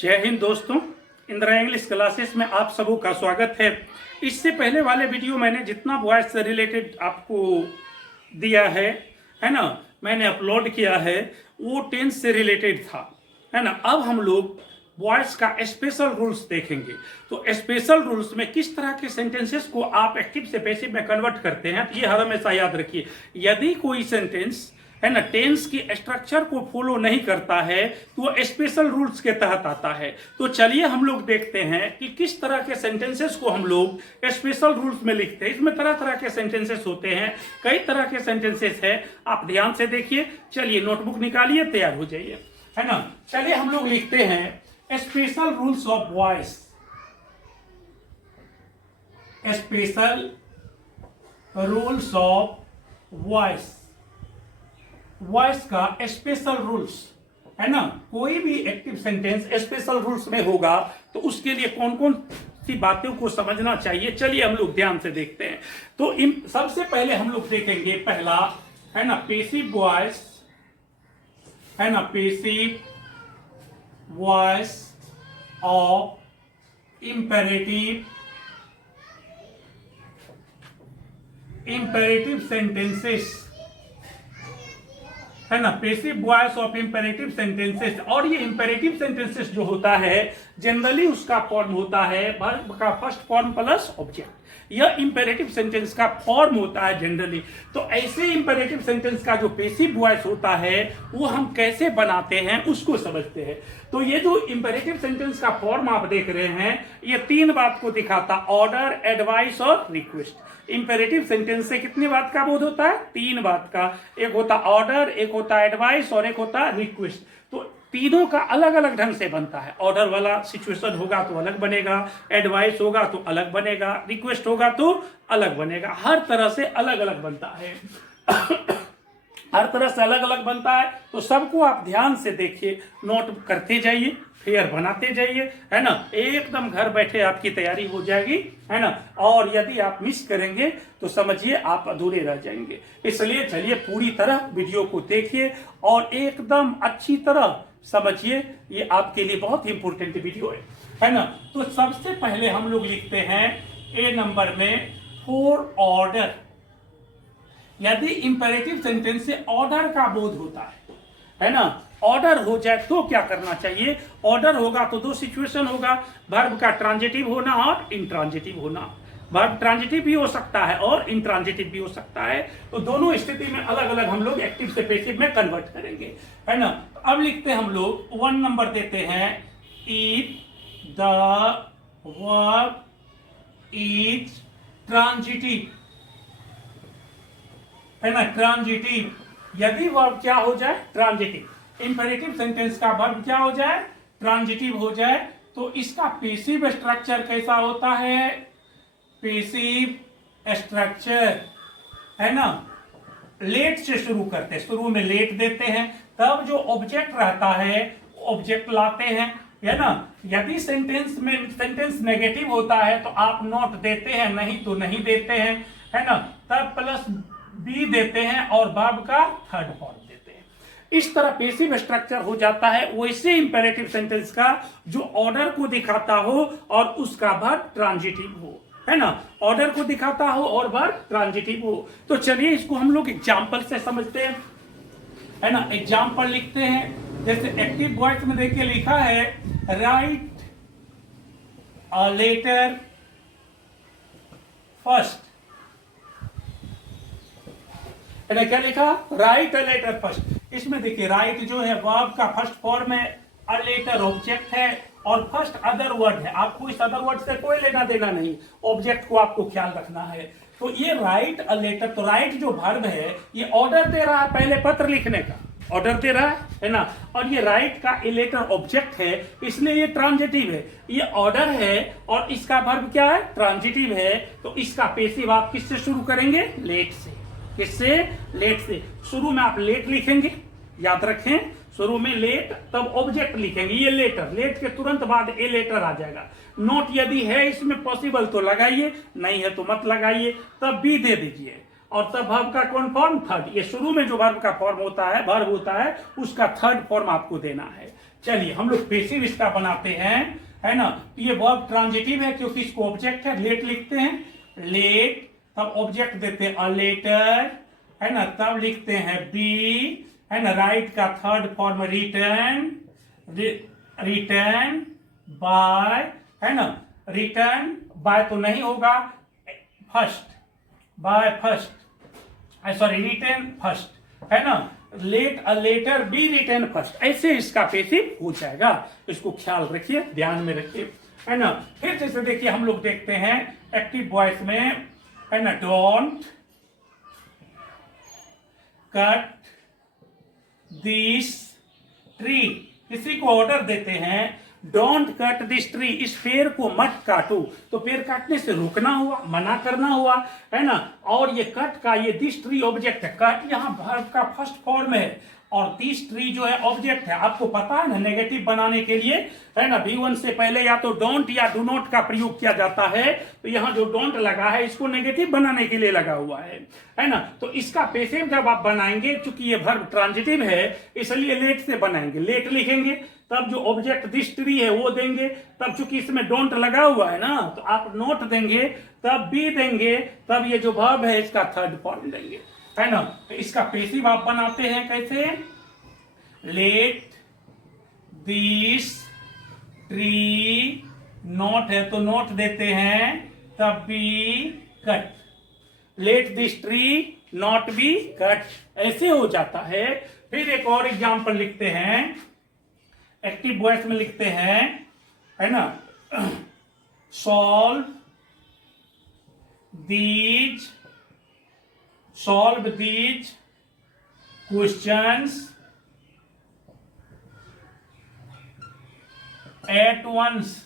जय हिंद दोस्तों, Indira English classes में आप सबों का स्वागत है। इससे पहले वाले वीडियो मैंने जितना वॉइस से रिलेटेड आपको दिया है ना, मैंने अपलोड किया है, वो टेंस से रिलेटेड था, है ना। अब हम लोग वॉइस का स्पेशल रूल्स देखेंगे। तो स्पेशल रूल्स में किस तरह के सेंटेंसेस को आप एक्टिव से पैसिव में कन्वर्ट करते हैं, ये हर हमेशा याद रखिए। यदि कोई सेंटेंस है ना टेंस की स्ट्रक्चर को फॉलो नहीं करता है तो वो स्पेशल रूल्स के तहत आता है। तो चलिए हम लोग देखते हैं कि किस तरह के सेंटेंसेस को हम लोग स्पेशल रूल्स में लिखते हैं। इसमें तरह तरह के सेंटेंसेस होते हैं, कई तरह के सेंटेंसेस है, आप ध्यान से देखिए। चलिए नोटबुक निकालिए, तैयार हो जाइए, है ना। चलिए हम लोग लिखते हैं special rules of voice. Special rules of voice, voice का स्पेशल रूल्स, है ना। कोई भी एक्टिव सेंटेंस स्पेशल रूल्स में होगा तो उसके लिए कौन कौन सी बातों को समझना चाहिए, चलिए हम लोग ध्यान से देखते हैं। तो सबसे पहले हम लोग देखेंगे, पहला है ना पैसिव वॉइस, है ना, passive voice of imperative sentences, है ना, passive voice of imperative sentences. और ये इंपेरेटिव सेंटेंसेस जो होता है जनरली उसका फॉर्म होता है वर्ब का फर्स्ट फॉर्म प्लस ऑब्जेक्ट। यह इंपेरेटिव सेंटेंस का फॉर्म होता है जनरली। तो ऐसे इंपेरेटिव सेंटेंस का जो पैसिव वॉइस होता है वो हम कैसे बनाते हैं उसको समझते हैं। तो ये जो इंपेरेटिव सेंटेंस का फॉर्म आप देख रहे हैं, ये तीन बात को दिखाता, ऑर्डर, एडवाइस और रिक्वेस्ट। इंपेरेटिव सेंटेंस से कितनी बात का बोध होता है? तीन बात का। एक होता ऑर्डर, एक होता एडवाइस और एक होता रिक्वेस्ट। तो तीनों का अलग अलग ढंग से बनता है। ऑर्डर वाला सिचुएशन होगा तो अलग बनेगा, एडवाइस होगा तो अलग बनेगा, रिक्वेस्ट होगा तो अलग बनेगा। हर तरह से अलग अलग बनता है हर तरह से अलग अलग बनता है। तो सबको आप ध्यान से देखिए, नोट करते जाइए, फिर बनाते जाइए, है ना। एकदम घर बैठे आपकी तैयारी हो जाएगी, है ना। और यदि आप मिस करेंगे तो समझिए आप अधूरे रह जाएंगे। इसलिए चलिए पूरी तरह वीडियो को देखिए और एकदम अच्छी तरह समझिए, ये आपके लिए बहुत इंपॉर्टेंट वीडियो है ना। तो सबसे पहले हम लोग लिखते हैं ए नंबर में फॉर ऑर्डर। यदि इंपेरेटिव सेंटेंस से ऑर्डर का बोध होता है ना, ऑर्डर हो जाए तो क्या करना चाहिए? ऑर्डर होगा तो दो सिचुएशन होगा, वर्ब का ट्रांजिटिव होना और इंट्रांजिटिव होना। वर्ब ट्रांजिटिव भी हो सकता है और इंट्रांजिटिव भी हो सकता है। तो दोनों स्थिति में अलग अलग हम लोग एक्टिव से पैसिव में कन्वर्ट करेंगे, है ना। तो अब लिखते हैं हम लोग, 1 नंबर देते हैं, if the verb is transitive, है ना, ट्रांजिटिव। यदि वर्ब क्या हो जाए? ट्रांजिटिव। इंपेरेटिव सेंटेंस का वर्ब क्या हो जाए? ट्रांजिटिव हो जाए। तो इसका पैसिव स्ट्रक्चर कैसा होता है? पैसिव स्ट्रक्चर, है ना, लेट से शुरू करते हैं, शुरू में लेट देते हैं, तब जो ऑब्जेक्ट रहता है ऑब्जेक्ट लाते हैं, है ना। यदि सेंटेंस नेगेटिव होता है तो आप नॉट देते हैं, नहीं तो नहीं देते हैं, है ना। तब प्लस बी देते हैं और वर्ब का थर्ड फॉर्म देते हैं। इस तरह पैसिव स्ट्रक्चर हो जाता है। वैसे इंपेरेटिव सेंटेंस का जो ऑर्डर को दिखाता हो और उसका वर्ब ट्रांजिटिव हो, है ना, ऑर्डर को दिखाता हो और वर्ब ट्रांजिटिव हो। तो चलिए इसको हम लोग एग्जांपल से समझते हैं, है ना। एग्जांपल लिखते हैं, जैसे एक्टिव वॉइस में देखिए लिखा है, राइट अ लेटर फर्स्ट, है ना। क्या लिखा? Write a letter first. इसमें देखिए राइट जो है वर्ब का फर्स्ट फॉर्म है, अ लेटर ऑब्जेक्ट है और फर्स्ट अदर वर्ड है। आपको इस अदर वर्ड से कोई लेना देना नहीं, ऑब्जेक्ट को आपको ख्याल रखना है। तो ये राइट अ लेटर, तो राइट जो वर्ब है ये ऑर्डर दे रहा है, पहले पत्र लिखने का ऑर्डर दे रहा है ना। और ये राइट का ए लेटर ऑब्जेक्ट है, इसलिए ये ट्रांजिटिव है। ये ऑर्डर है और इसका वर्ब क्या है? ट्रांजिटिव है। तो इसका पैसिव आप किससे शुरू करेंगे? लेट से। किससे? लेट से। शुरू में आप लेट लिखेंगे, याद रखें, शुरू में लेट, तब ऑब्जेक्ट लिखेंगे, ये लेटर, लेट के तुरंत बाद ए लेटर आ जाएगा। नोट यदि है इसमें पॉसिबल तो लगाइए, नहीं है तो मत लगाइए, तब बी दे दीजिए। और तब वर्ब का कौन फॉर्म? थर्ड। ये शुरू में जो वर्ब का फॉर्म होता है, वर्ब होता है, उसका थर्ड फॉर्म आपको देना है। चलिए हम लोग पैसिव इसका बनाते हैं, है ना। ये वर्ब ट्रांजिटिव है क्योंकि इसको ऑब्जेक्ट है, लेट लिखते हैं लेट, तब ऑब्जेक्ट देते हैं अ लेटर, है ना, तब लिखते हैं बी, है ना, राइट का third form written, written by, है ना, रिटर्न बाय तो नहीं होगा, first by first, sorry written first, है ना, let a letter be written first, ऐसे इसका पैसिव हो जाएगा। इसको ख्याल रखिए, ध्यान में रखिए, है ना। फिर जैसे देखिए हम लोग देखते हैं एक्टिव वॉइस में, है ना, डोंट कट दिस ट्री, किसी को ऑर्डर देते हैं डोंट कट दिस ट्री, इस पेड़ को मत काटो, तो पेड़ काटने से रोकना हुआ, मना करना हुआ, है ना। और ये कट का ये दिस ट्री ऑब्जेक्ट है, कट यहाँ वर्ब का फर्स्ट फॉर्म है और दिस ट्री जो है ऑब्जेक्ट है। आपको पता है ना, नेगेटिव बनाने के लिए, है ना, V1 से पहले या तो डोंट या डू नॉट का प्रयोग किया जाता है, तो यहाँ जो डोंट लगा है इसको नेगेटिव बनाने के लिए लगा हुआ है ना। तो इसका पैसिव जब आप बनाएंगे, चूंकि ये वर्ब ट्रांजिटिव है इसलिए लेट से बनाएंगे, लेट लिखेंगे, तब जो ऑब्जेक्ट दिस ट्री है वो देंगे, तब चूंकि इसमें डोंट लगा हुआ है ना तो आप नोट देंगे, तब बी देंगे, तब ये जो वर्ब है इसका थर्ड फॉर्म देंगे, है ना। तो इसका पैसिव आप बनाते हैं कैसे, लेट दिस ट्री, नोट है तो नोट देते हैं, तब be cut, let this tree not be cut, ऐसे हो जाता है। फिर एक और एग्जांपल लिखते हैं, एक्टिव वॉइस में लिखते हैं, है ना, solve these questions at once,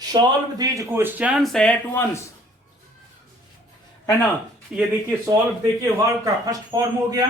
solve these questions at once, है ना। ये देखिए सॉल्व, देखिए वर्ब का फर्स्ट फॉर्म हो गया,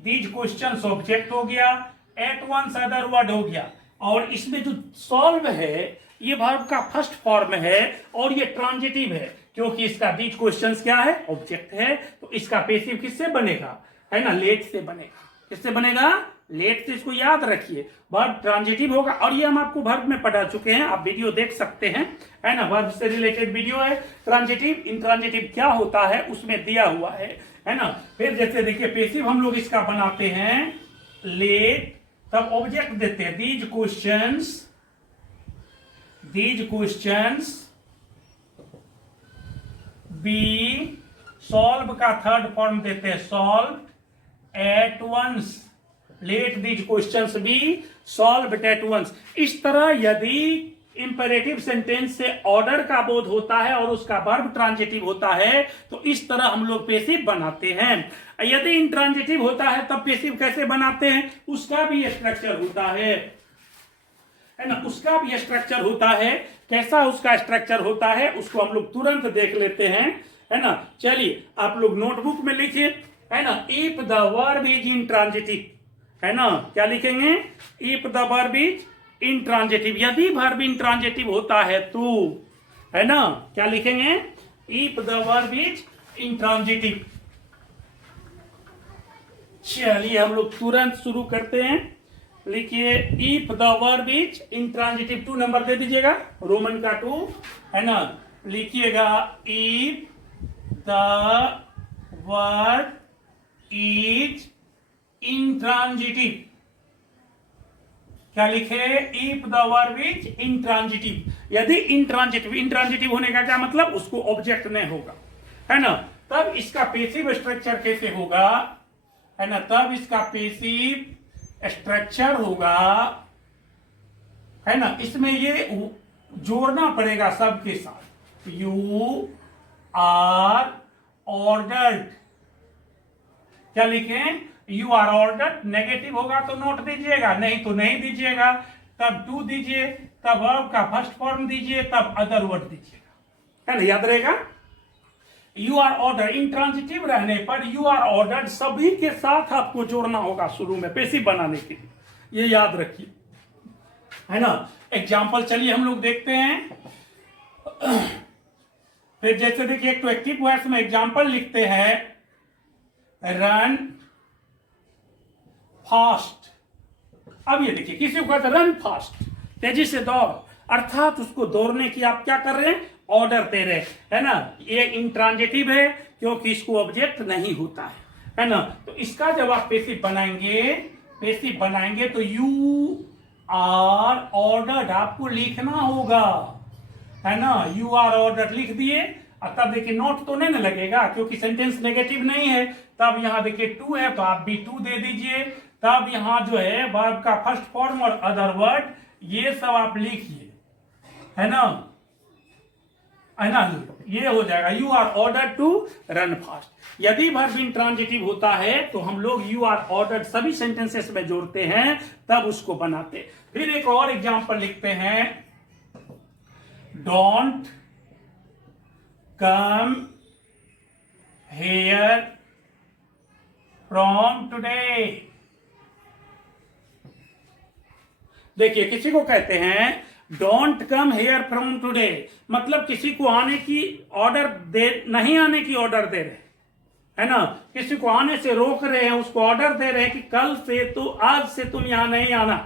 दीज क्वेश्चंस ऑब्जेक्ट हो गया, एट वंस अदर वर्ड हो गया, और इसमें जो सॉल्व है ये वर्ब का फर्स्ट फॉर्म है और ये ट्रांजिटिव है क्योंकि इसका दीज क्वेश्चंस क्या है, ऑब्जेक्ट है। तो इसका पैसिव किससे बनेगा, है ना, लेट से बनेगा। किससे बनेगा, लेट से। इसको याद रखिए, वर्ब ट्रांजिटिव होगा, और ये हम आपको वर्ब में पढ़ा चुके हैं, आप वीडियो देख सकते हैं, है ना, वर्ब से रिलेटेड वीडियो है। ट्रांजिटिव इंट्रांजिटिव क्या होता है उसमें दिया हुआ है ना। फिर जैसे देखिए पैसिव हम लोग इसका बनाते हैं लेट, तब ऑब्जेक्ट देते हैं दीज क्वेश्चंस बी, सॉल्व का थर्ड फॉर्म देते हैं solve at once, let these questions be solved at once. इस तरह यदि इंपेरेटिव सेंटेंस से ऑर्डर का बोध होता है और उसका वर्ब ट्रांजिटिव होता है तो इस तरह हम लोग पैसिव बनाते हैं। यदि इंट्रांजिटिव होता है तब पैसिव कैसे बनाते हैं, उसका भी स्ट्रक्चर होता है ना, उसका भी स्ट्रक्चर होता है। कैसा उसका स्ट्रक्चर होता है उसको हम लोग तुरंत देख लेते हैं, है ना। चलिए आप लोग नोटबुक में लिखिए, है ना, if the verb is intransitive, है ना, क्या लिखेंगे, if the verb is intransitive, यदि वर्ब इंट्रांजिटिव होता है तो, है ना, क्या लिखेंगे, if the verb is intransitive. चलिए हम लोग तुरंत शुरू करते हैं, लिखिए if the verb is intransitive, 2 number दे दीजिएगा, रोमन का 2, है ना, लिखिएगा if the verb is intransitive, क्या लिखे, if the verb is intransitive. यदि इंट्रांजिटिव होने का क्या मतलब, उसको ऑब्जेक्ट नहीं होगा, है ना, तब इसका पैसिव स्ट्रक्चर कैसे होगा, है ना, तब इसका पैसिव स्ट्रक्चर होगा, है ना, इसमें ये जोड़ना पड़ेगा सबके साथ, यू आर ऑर्डर्ड, क्या लिखें, यू आर ऑर्डर्ड, नेगेटिव होगा तो नोट दीजिएगा, नहीं तो नहीं दीजिएगा, तब टू दीजिए, तब वर्ब का फर्स्ट फॉर्म दीजिए, तब अदर वर्ड दीजिएगा, है ना, याद रहेगा। यू आर ऑर्डर, इंट्रांजिटिव रहने पर यू आर ऑर्डर्ड सभी के साथ आपको जोड़ना होगा शुरू में पैसिव बनाने के लिए, ये याद रखिए, है ना। एग्जाम्पल चलिए हम लोग देखते हैं। फिर जैसे देखिए एक तो एक्टिव वॉइस में एग्जाम्पल लिखते हैं रन फास्ट, अब ये देखिए, किसी को कहते रन फास्ट, तेजी से दौड़, अर्थात उसको दौड़ने की आप क्या कर रहे हैं, ऑर्डर दे रहे हैं, है ना। ये इंट्रांजिटिव है क्योंकि इसको ऑब्जेक्ट नहीं होता है ना। तो इसका जब आप पेसिव बनाएंगे तो यू आर ऑर्डर्ड आपको लिखना होगा, है ना। यू आर ऑर्डर्ड लिख दिए, और तब देखिए नोट तो नहीं ना लगेगा क्योंकि सेंटेंस नेगेटिव नहीं है। तब यहां देखिए टू है तो आप भी टू दे दीजिए। तब यहां जो है वर्ब का फर्स्ट फॉर्म और अदर वर्ड ये सब आप लिखिए, है ना, ये हो जाएगा। You are ordered to run fast. यदि वर्ब इंट्रांजिटिव होता है तो हम लोग यू आर ऑर्डर्ड सभी सेंटेंसेस में जोड़ते हैं, तब उसको बनाते। फिर एक और एग्जांपल लिखते हैं, don't come here from today. देखिए, किसी को कहते हैं don't come here from today, मतलब किसी को आने की ऑर्डर दे, नहीं आने की ऑर्डर दे रहे, है ना। किसी को आने से रोक रहे हैं, उसको ऑर्डर दे रहे हैं कि कल से तो, आज से तुम यहां नहीं आना,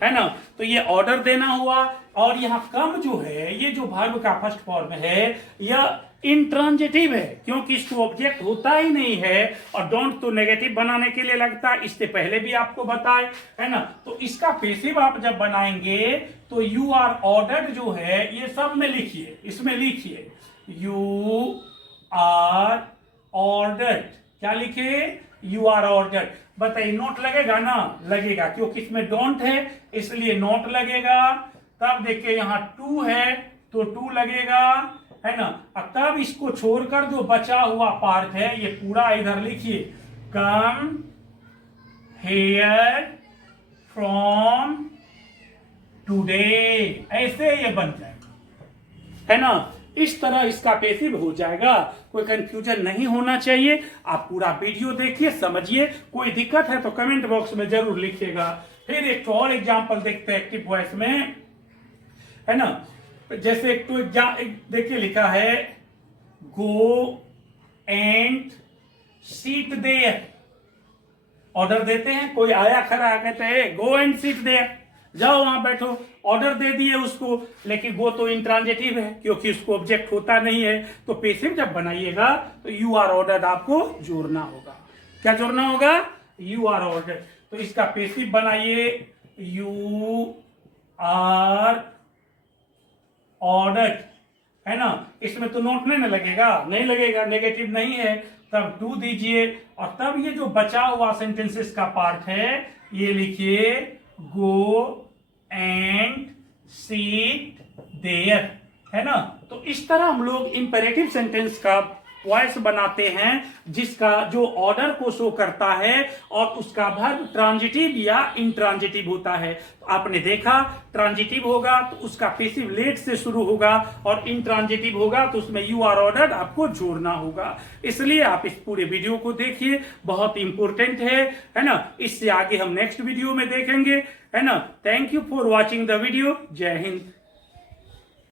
है ना। तो ये ऑर्डर देना हुआ। और यहां कम जो है, ये जो वर्ब का फर्स्ट फॉर्म है, यह इंट्रांजिटिव है क्योंकि इसको ऑब्जेक्ट होता ही नहीं है। और डोंट तो नेगेटिव बनाने के लिए लगता है, इससे पहले भी आपको बताए, है ना। तो इसका पेसिव आप जब बनाएंगे तो यू आर ऑर्डर्ड जो है ये सब में लिखिए, इसमें लिखिए यू आर ऑर्डर्ड। क्या लिखे, यू आर ऑर्डर्ड। बताइए नोट लगेगा ना, लगेगा क्योंकि इसमें डोंट है इसलिए नोट लगेगा। तब देखिए यहां टू है तो टू लगेगा, है ना। अब तब इसको छोड़कर जो बचा हुआ पार्ट है ये पूरा इधर लिखिए, कम हेयर फ्रॉम टुडे, ऐसे ये बन जाएगा, है ना। इस तरह इसका पेसिव हो जाएगा, कोई कंफ्यूजन नहीं होना चाहिए। आप पूरा वीडियो देखिए, समझिए, कोई दिक्कत है तो कमेंट बॉक्स में जरूर लिखिएगा। फिर एक और एग्जांपल देखते हैं एक्टिव वॉइस में, है ना। जैसे एक तो देखिए लिखा है, go and sit there. Order देते हैं, कोई आया खड़ा कहते हैं गो एंड सीट देयर, जाओ वहां बैठो, ऑर्डर दे दिए उसको, लेकिन वो तो इंट्रांजिटिव है क्योंकि उसको ऑब्जेक्ट होता नहीं है। तो पेसिव जब बनाइएगा तो यू आर ऑर्डर्ड आपको जोड़ना होगा। क्या जोड़ना होगा, यू आर ऑर्डर्ड। तो इसका पेसिव बनाइए, यू आर ऑर्डर्ड, है ना। इसमें तो नोट नहीं लगेगा, नहीं लगेगा, नेगेटिव नहीं है। तब टू दीजिए और तब ये जो बचा हुआ सेंटेंसेस का पार्ट है ये लिखिए, गो एंड सीट देयर, है ना। तो इस तरह हम लोग इंपेरेटिव सेंटेंस का वॉइस बनाते हैं जिसका जो ऑर्डर को शो करता है और उसका वर्ब ट्रांजिटिव या इंट्रांजिटिव होता है। तो आपने देखा, ट्रांजिटिव होगा तो उसका पेसिव लेट से शुरू होगा और इंट्रांजिटिव होगा तो उसमें यू आर ऑर्डर्ड आपको जोड़ना होगा। इसलिए आप इस पूरे वीडियो को देखिए, बहुत इंपॉर्टेंट है ना। इससे आगे हम नेक्स्ट वीडियो में देखेंगे, है ना। Thank you for watching the video. जय हिंद।